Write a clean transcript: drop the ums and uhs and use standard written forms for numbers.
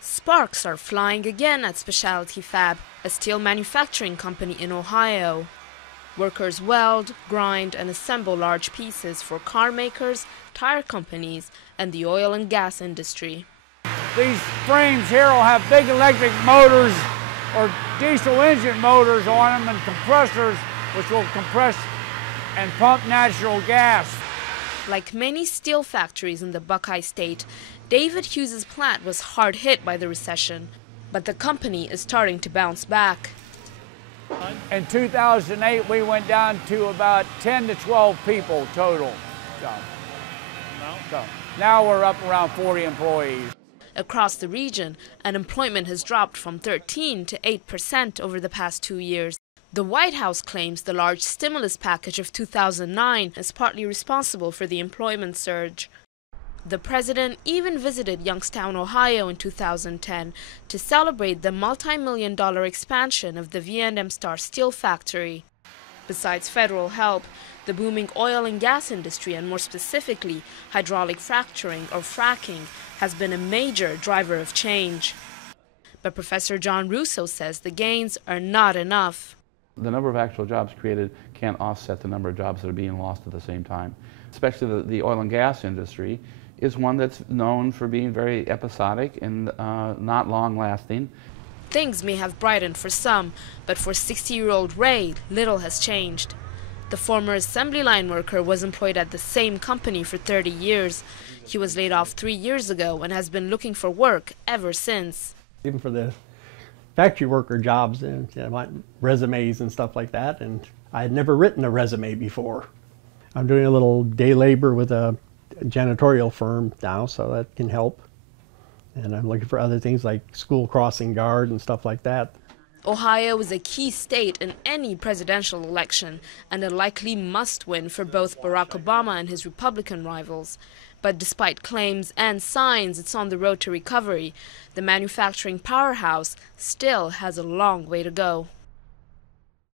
Sparks are flying again at Specialty Fab, a steel manufacturing company in Ohio. Workers weld, grind, and assemble large pieces for car makers, tire companies, and the oil and gas industry. These frames here will have big electric motors or diesel engine motors on them and compressors which will compress and pump natural gas. Like many steel factories in the Buckeye State, David Hughes' plant was hard hit by the recession, but the company is starting to bounce back. In 2008, we went down to about 10 to 12 people total. So now we're up around 40 employees. Across the region, unemployment has dropped from 13% to 8% over the past 2 years. The White House claims the large stimulus package of 2009 is partly responsible for the employment surge. The president even visited Youngstown, Ohio in 2010 to celebrate the multi-million-dollar expansion of the V&M Star Steel factory. Besides federal help, the booming oil and gas industry, and more specifically hydraulic fracturing or fracking, has been a major driver of change. But Professor John Russo says the gains are not enough. The number of actual jobs created can't offset the number of jobs that are being lost at the same time. Especially the oil and gas industry is one that's known for being very episodic and not long-lasting. Things may have brightened for some, but for 60-year-old Ray, little has changed. The former assembly line worker was employed at the same company for 30 years. He was laid off 3 years ago and has been looking for work ever since. Even for the factory worker jobs, and resumes and stuff like that, and I had never written a resume before. I'm doing a little day labor with a janitorial firm now, so that can help. And I'm looking for other things like school crossing guard and stuff like that. Ohio is a key state in any presidential election and a likely must-win for both Barack Obama and his Republican rivals. But despite claims and signs it's on the road to recovery, the manufacturing powerhouse still has a long way to go.